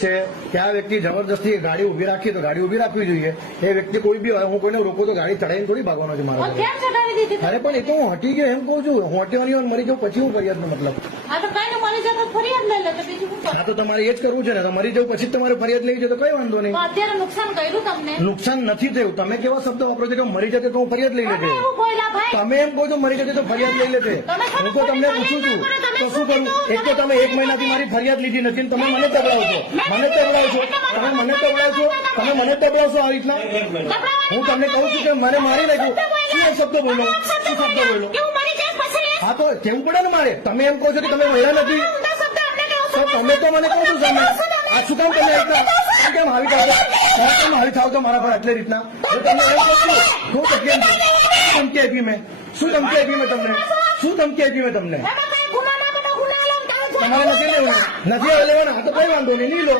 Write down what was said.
છે કે આ વ્યક્તિ જબરદસ્તી ગાડી ઉભી રાખી તો ગાડી ઉભી રાખવી જોઈએ. એ વ્યક્તિ કોઈ બી હોય, હું કોઈને રોકું તો ગાડી ચડાવીને થોડી ભાગવાનો છે મારો. કેમ ચડાવી દીધી? અરે પણ એ તો હું હટી ગયો એમ કહું છું. હું હટવાની હોય મરી જાઉં પછી હું ફરિયાદનો મતલબ. હા તો કઈ મરી જાય તો ફરિયાદ લઈ લે તો બીજું શું કરું? હા તો તમારે એ જ કરવું છે ને. મરી જાઉં પછી તમારે ફરિયાદ લેવી છે તો કઈ વાંધો નહીં. તો અત્યારે નુકસાન કર્યું તમને? નુકસાન નથી થયું. તમે કેવા શબ્દ વાપરો છો કે મરી જતે તો હું ફરિયાદ લઈ લેતે? એવું બોલ્યા ભાઈ. તમે એમ કહો છો મરી જતે તો ફરિયાદ લઈ લેતે. હું તો તમને પૂછું છું તો શું કરું? એક તો તમે 1 મહિનાથી મારી ફરિયાદ લીધી નથી અને તમે મને તબડાવો છો. મને તબડાવો છો. તમે મને તબડાવો છો. તમે મને તબડાવો છો આ રીતના. હું તમને કહું છું કે મને મારી નાખ્યું. શું શબ્દ બોલો? શું શબ્દ બોલો? હા તો કેવું પડે ને મારે. તમે એમ કહો છો કે તમે મહિલા નથી તો તમે તો મને કહો છો સામે. આ શું કામ તમે રીતના કેમ હાવી થાવ છો? કેમ હાવી થાવ છો મારા પર આટલી રીતના? હું તમને એમ કહું છું શું ધમકી આપી મેં? શું ધમકી આપી મેં તમને? શું ધમકી આપી મેં તમને? તમારે નથી લેવું? નથી લેવાના? હા તો કઈ વાંધો નહીં, નહીં લો.